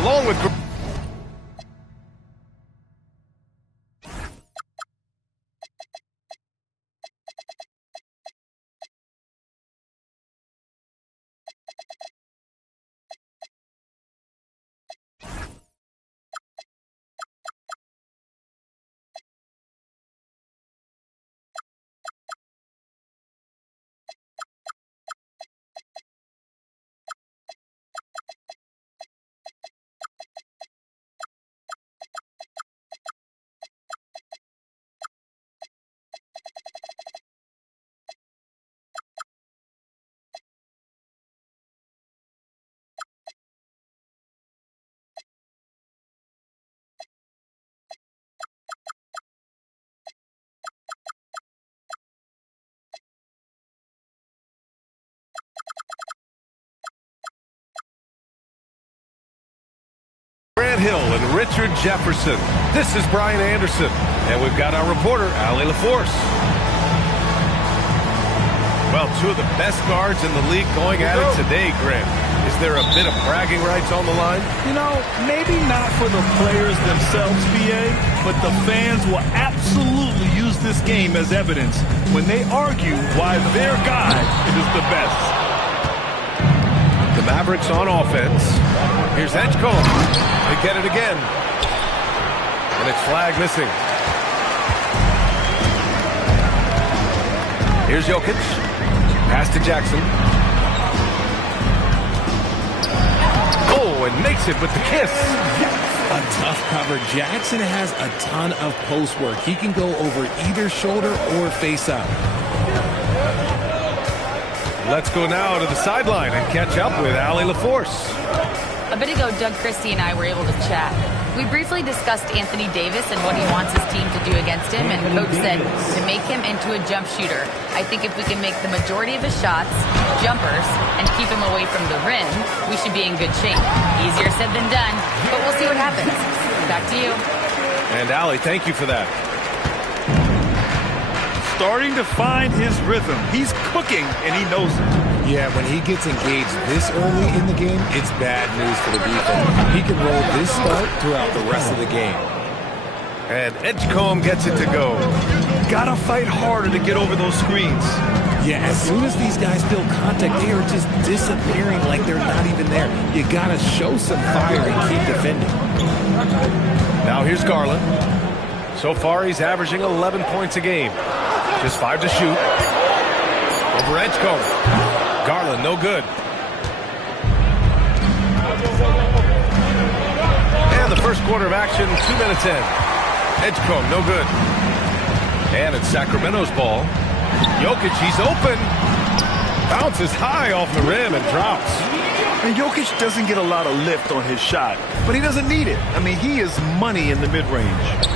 along with... Hill and Richard Jefferson. This is Brian Anderson, and we've got our reporter, Allie LaForce. Well, two of the best guards in the league going at it today, Grant. Is there a bit of bragging rights on the line? You know, maybe not for the players themselves, BA, but the fans will absolutely use this game as evidence when they argue why their guy is the best. The Mavericks on offense. Here's Edgecombe. They get it again. And it's flag missing. Here's Jokic. Pass to Jackson. Oh, and makes it with the kiss. A tough cover. Jackson has a ton of post work. He can go over either shoulder or face up. Let's go now to the sideline and catch up with Allie LaForce. A bit ago, Doug Christie and I were able to chat. We briefly discussed Anthony Davis and what he wants his team to do against him, and Coach said to make him into a jump shooter. I think if we can make the majority of his shots jumpers and keep him away from the rim, we should be in good shape. Easier said than done, but we'll see what happens. Back to you. And Allie, thank you for that. Starting to find his rhythm. He's cooking, and he knows it. Yeah, when he gets engaged this early in the game, it's bad news for the defense. He can roll this start throughout the rest of the game. And Edgecombe gets it to go. Gotta fight harder to get over those screens. Yeah, as soon as these guys feel contact, they are just disappearing like they're not even there. You gotta show some fire and keep defending. Now here's Garland. So far, he's averaging 11 points a game. Just 5 to shoot. Over Edgecombe. Garland, no good. And the first quarter of action, 2 minutes in. Edgecombe, no good. And it's Sacramento's ball. Jokic, he's open. Bounces high off the rim and drops. And Jokic doesn't get a lot of lift on his shot, but he doesn't need it. I mean, he is money in the mid-range.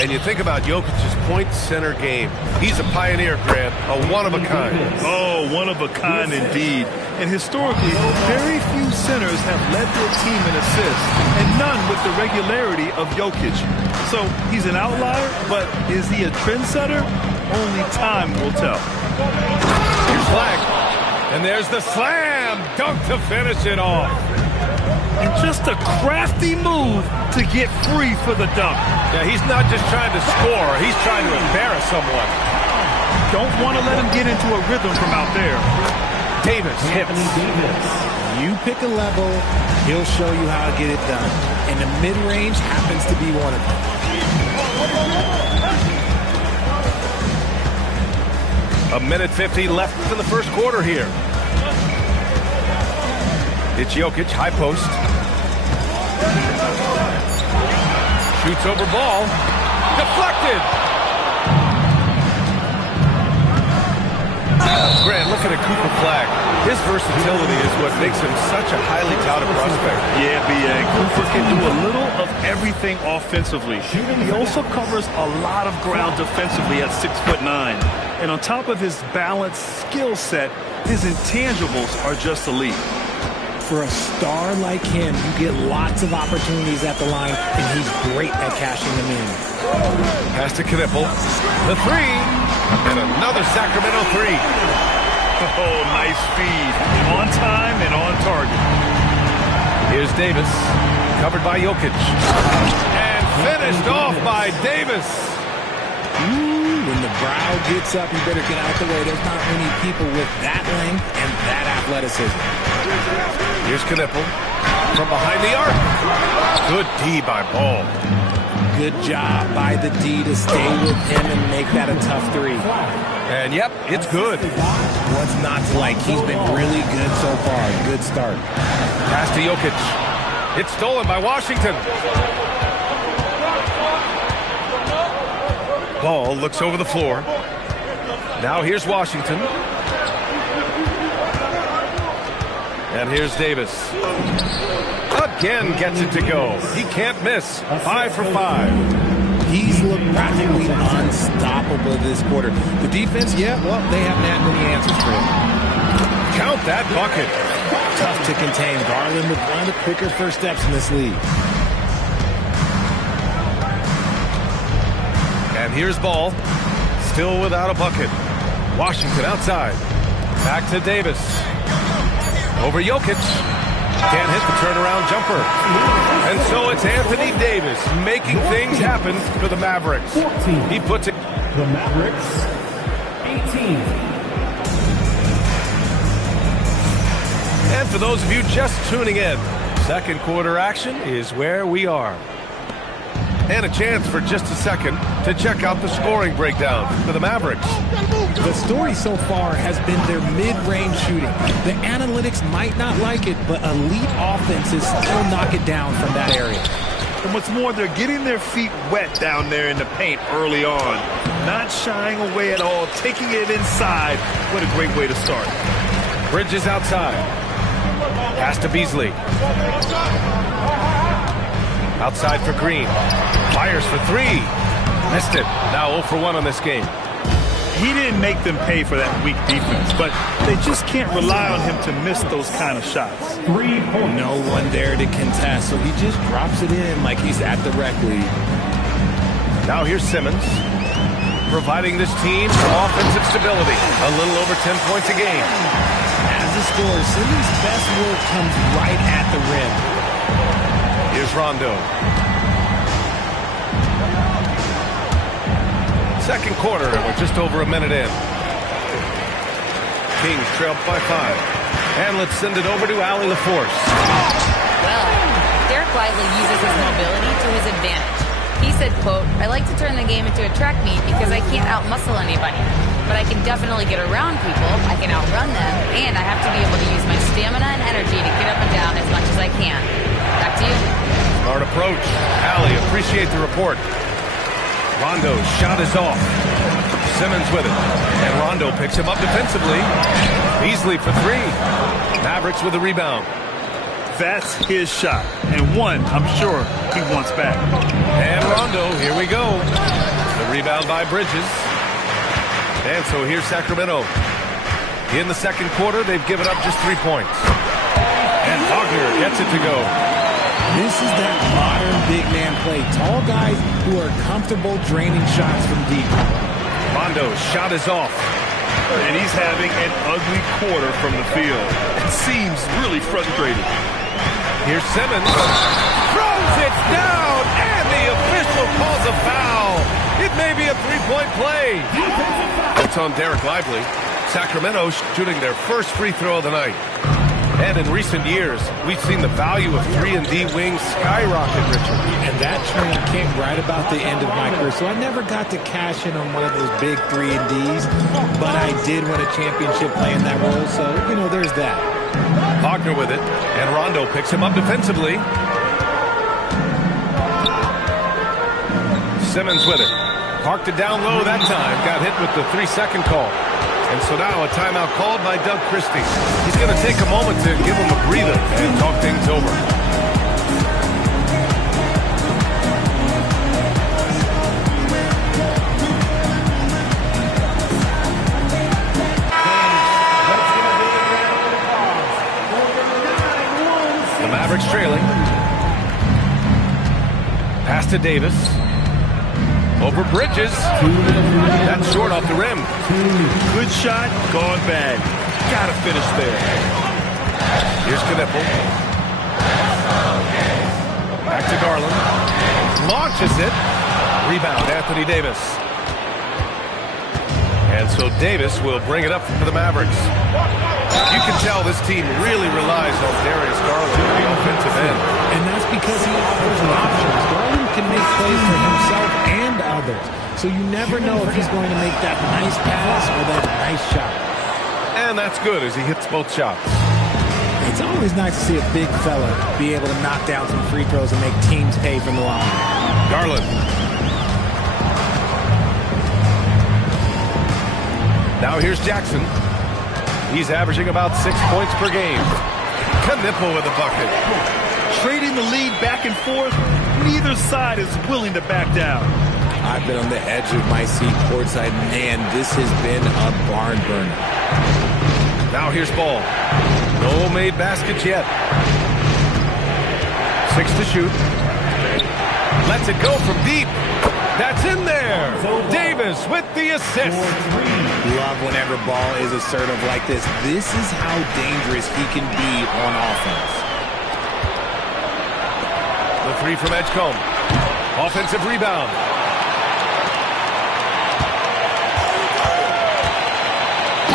And you think about Jokic's point center game. He's a pioneer, Grant, a one-of-a-kind. Oh, one-of-a-kind indeed. And historically, very few centers have led their team in assists, and none with the regularity of Jokic. So he's an outlier, but is he a trendsetter? Only time will tell. Here's flag. And there's the slam dunk to finish it off. And just a crafty move to get free for the dunk. Yeah, he's not just trying to score. He's trying to embarrass someone. Don't want to let him get into a rhythm from out there. Davis hits. You pick a level, he'll show you how to get it done. And the mid-range happens to be one of them. A minute 50 left in the first quarter here. It's Jokic, high post. Shoots over ball. Deflected. Grant, look at a Cooper Flag. His versatility is what makes him such a highly touted prospect. Yeah, B.A. Cooper can do a little of everything offensively. He also covers a lot of ground defensively at 6'9". And on top of his balanced skill set, his intangibles are just elite. For a star like him, you get lots of opportunities at the line, and he's great at cashing them in. Pass to Knipple. The three. And another Sacramento three. Oh, nice feed. On time and on target. Here's Davis. Covered by Jokic. And finished off by Davis. Ooh, when the brow gets up, you better get out the way. There's not many people with that length and that athleticism. Here's Knipple from behind the arc. Good D by Ball. Good job by the D to stay with him and make that a tough three. And yep, it's good. What's not to like? He's been really good so far. Good start. Pass to Jokic. It's stolen by Washington. Ball looks over the floor. Now here's Washington. And here's Davis. Again gets it to go. He can't miss. 5 for 5. He's looked practically unstoppable this quarter. The defense, yeah, well, they haven't had many answers for him. Count that bucket. Tough to contain. Garland with one of the quicker first steps in this league. And here's Ball. Still without a bucket. Washington outside. Back to Davis. Over Jokic. Can't hit the turnaround jumper. And so it's Anthony Davis making things happen for the Mavericks. He puts it. The Mavericks, 18. And for those of you just tuning in, second quarter action is where we are. And a chance for just a second to check out the scoring breakdown for the Mavericks. The story so far has been their mid-range shooting. The analytics might not like it, but elite offenses still knock it down from that area. And what's more, they're getting their feet wet down there in the paint early on. Not shying away at all, taking it inside. What a great way to start. Bridges outside. Pass to Beasley. Outside for Green. Fires for three. Missed it. Now 0 for 1 on this game. He didn't make them pay for that weak defense, but they just can't rely on him to miss those kind of shots. 3 points. No one there to contest, so he just drops it in like he's at the rec league. Now here's Simmons, providing this team some offensive stability. A little over 10 points a game. As a scorer, Simmons' best work comes right at the rim. Here's Rondo. Second quarter, and we're just over a minute in. Kings trailed by 5. And let's send it over to Allie LaForce. Well, Derek Lively uses his mobility to his advantage. He said, quote, "I like to turn the game into a track meet because I can't outmuscle anybody. But I can definitely get around people, I can outrun them, and I have to be able to use my stamina and energy to get up and down as much as I can." Back to you. Smart approach. Allie, appreciate the report. Rondo's shot is off. Simmons with it. And Rondo picks him up defensively. Beasley for 3. Mavericks with a rebound. That's his shot, and one I'm sure he wants back. And Rondo, here we go. The rebound by Bridges. And so here's Sacramento. In the second quarter, they've given up just 3 points. And Wagner gets it to go. This is that modern big man play. Tall guys who are comfortable draining shots from deep. Rondo's shot is off. And he's having an ugly quarter from the field. It seems really frustrated. Here's Simmons. Throws it down, and the official calls a foul. It may be a three-point play. It's on Derek Lively. Sacramento shooting their first free throw of the night. And in recent years, we've seen the value of 3-and-D wings skyrocket, Richard. And that trend came right about the end of my career, so I never got to cash in on one of those big 3-and-Ds, but I did win a championship playing that role, so, you know, there's that. Wagner with it, and Rondo picks him up defensively. Simmons with it. Parked it down low that time. Got hit with the 3-second call. And so now a timeout called by Doug Christie. He's going to take a moment to give him a breather and talk things over. The Mavericks trailing. Pass to Davis. Over Bridges. That's short off the rim. Good shot, gone bad. Gotta finish there. Here's Knipple. Back to Garland. Launches it. Rebound, Anthony Davis. And so Davis will bring it up for the Mavericks. You can tell this team really relies on Darius Garland at the offensive end. And that's because he offers options. Garland can make plays for himself and others. So you never know if he's going to make that nice pass or that nice shot. And that's good as he hits both shots. It's always nice to see a big fella be able to knock down some free throws and make teams pay from the line. Garland. Now here's Jackson. He's averaging about 6 points per game. Knipple with a bucket. Trading the lead back and forth, neither side is willing to back down. I've been on the edge of my seat courtside. Man, this has been a barn burner. Now here's Ball. No made baskets yet. 6 to shoot. Lets it go from deep. That's in there. Davis with the assist. Love whenever Ball is assertive like this. This is how dangerous he can be on offense. The three from Edgecombe. Offensive rebound.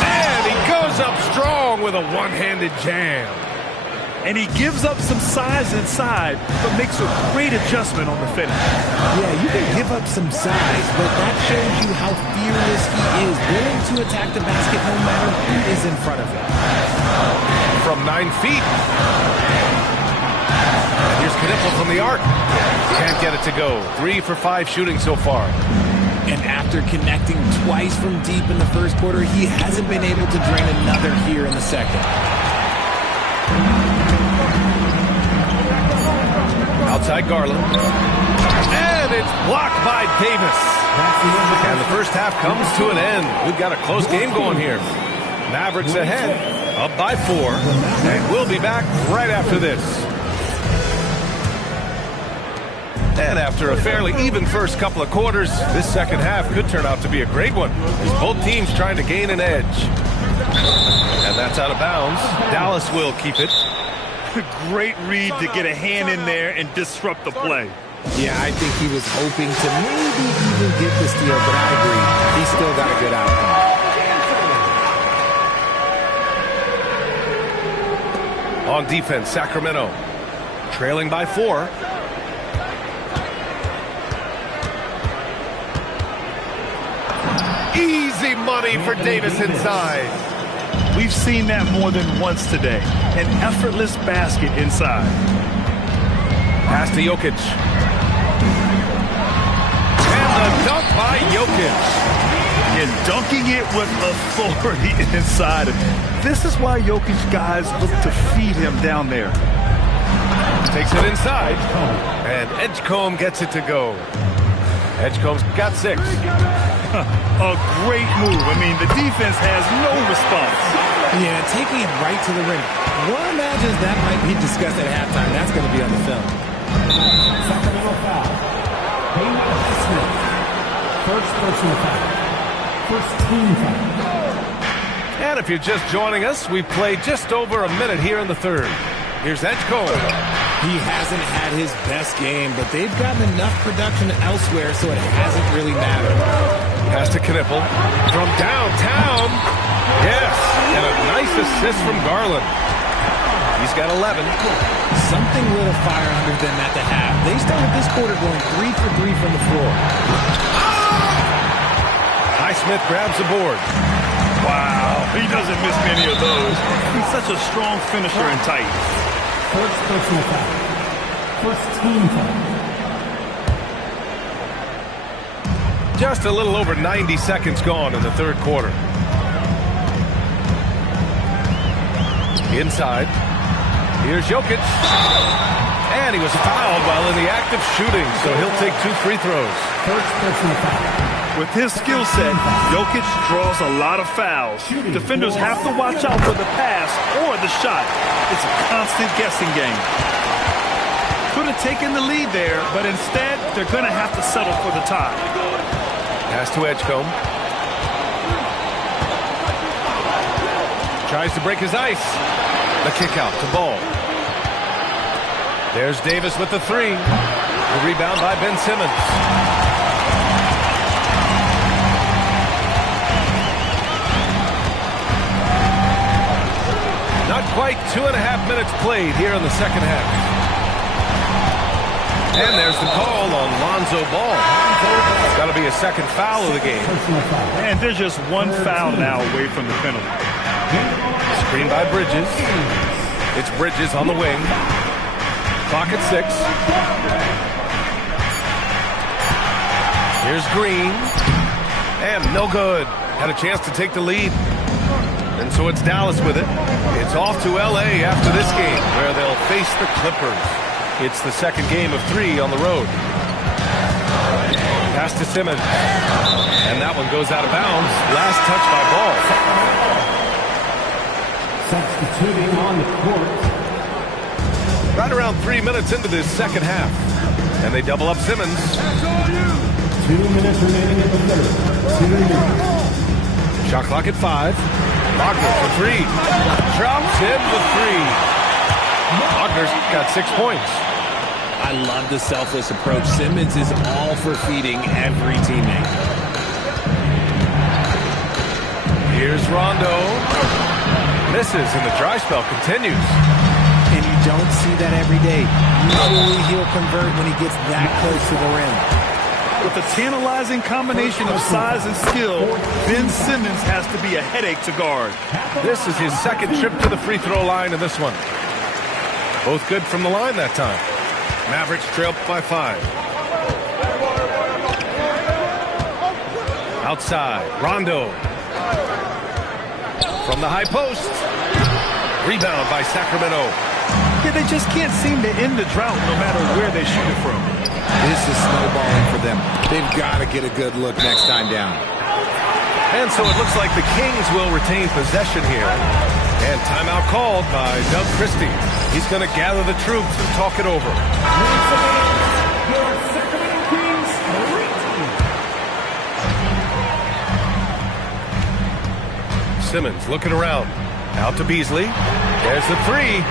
And he goes up strong with a one-handed jam. And he gives up some size inside, but makes a great adjustment on the finish. Yeah, you can give up some size, but that shows you how fearless he is, willing to attack the basket no matter who is in front of him. From 9 feet. And here's Knipple from the arc. Can't get it to go. 3 for 5 shooting so far. And after connecting twice from deep in the first quarter, he hasn't been able to drain another here in the second. Outside Garland. And it's blocked by Davis. And the first half comes to an end. We've got a close game going here. Mavericks ahead, up by 4. And we'll be back right after this. And after a fairly even first couple of quarters, this second half could turn out to be a great one, as both teams trying to gain an edge. And that's out of bounds. Dallas will keep it. Great read to get a hand in there and disrupt the play. Yeah, I think he was hoping to maybe even get the steal, but I agree. He still got a good outcome. On defense, Sacramento trailing by 4. Easy money for Davis inside. We've seen that more than once today. An effortless basket inside. Pass to Jokic. And the dunk by Jokic. And dunking it with authority inside. This is why Jokic guys look to feed him down there. Takes it inside. And Edgecombe gets it to go. Edgecombe's got 6. A great move. I mean, the defense has no response. Yeah, taking it right to the rim. One imagines that might be discussed at halftime. That's going to be on the film. Sacramento foul. Smith. First personal foul. First team foul. And if you're just joining us, we've played just over a minute here in the third. Here's Edgecombe. He hasn't had his best game, but they've gotten enough production elsewhere, so it hasn't really mattered. Pass to Knipple. From downtown. Yes, and a nice assist from Garland. He's got 11. Something lit a fire under them at the half. They started this quarter going 3 for 3 from the floor. Highsmith grabs the board. Wow, he doesn't miss many of those. He's such a strong finisher and tight. First personal foul. First team foul. Just a little over 90 seconds gone in the third quarter. Inside. Here's Jokic. And he was fouled while in the act of shooting, so he'll take 2 free throws. First personal foul. With his skill set, Jokic draws a lot of fouls. Defenders have to watch out for the pass or the shot. It's a constant guessing game. Could have taken the lead there, but instead, they're going to have to settle for the tie. Pass to Edgecombe. Tries to break his ice. The kick out to Ball. There's Davis with the three. The rebound by Ben Simmons. Not quite 2.5 minutes played here in the second half. And there's the call on Lonzo Ball. It's got to be a second foul of the game. And they're just one foul now away from the penalty. Screen by Bridges. It's Bridges on the wing. Clock at 6. Here's Green. And no good. Had a chance to take the lead. And so it's Dallas with it. It's off to L.A. after this game, where they'll face the Clippers. It's the second game of 3 on the road. Pass to Simmons. And that one goes out of bounds. Last touch by Ball. Substituting on the court. Right around 3 minutes into this second half. And they double up Simmons. 2 minutes remaining in the third. 2 minutes. Shot clock at 5. Wagner for 3. Drops in the 3. Wagner's got 6 points. I love the selfless approach. Simmons is all for feeding every teammate. Here's Rondo. Misses, and the dry spell continues. And you don't see that every day. Usually he'll convert when he gets that close to the rim. With a tantalizing combination of size and skill, Ben Simmons has to be a headache to guard. This is his second trip to the free throw line in this one. Both good from the line that time. Mavericks trail by 5. Outside, Rondo. From the high post. Rebound by Sacramento. Yeah, they just can't seem to end the drought no matter where they shoot it from. This is snowballing for them. They've got to get a good look next time down. And so it looks like the Kings will retain possession here. And timeout called by Doug Christie. He's going to gather the troops and talk it over. Simmons looking around. Out to Beasley. There's the 3.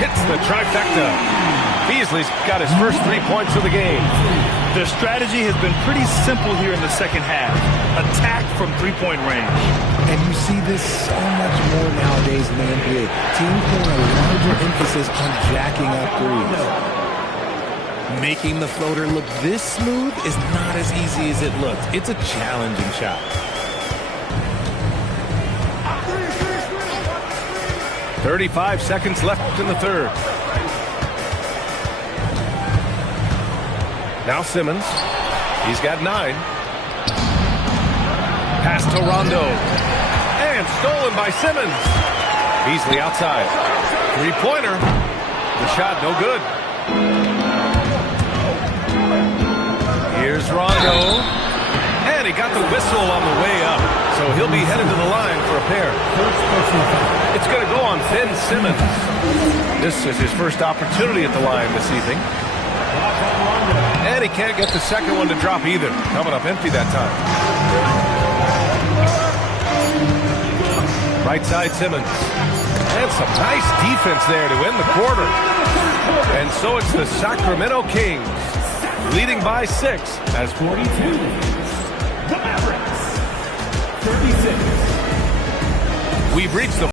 Hits the trifecta. Beasley's got his first 3 points of the game. Their strategy has been pretty simple here in the second half. Attack from three-point range. And you see this so much more nowadays in the NBA. Teams putting a larger emphasis on jacking up threes. Making the floater look this smooth is not as easy as it looks. It's a challenging shot. .35 seconds left in the third. Now Simmons. He's got 9. Pass to Rondo. And stolen by Simmons. Beasley outside. 3-pointer. The shot no good. Here's Rondo. And he got the whistle on the way up. So he'll be headed to the line for a pair. It's going to go on Ben Simmons. This is his first opportunity at the line this evening. And he can't get the second one to drop either. Coming up empty that time. Right side Simmons. And some nice defense there to end the quarter. And so it's the Sacramento Kings leading by 6 as 42. The Mavericks. 36. we've reached the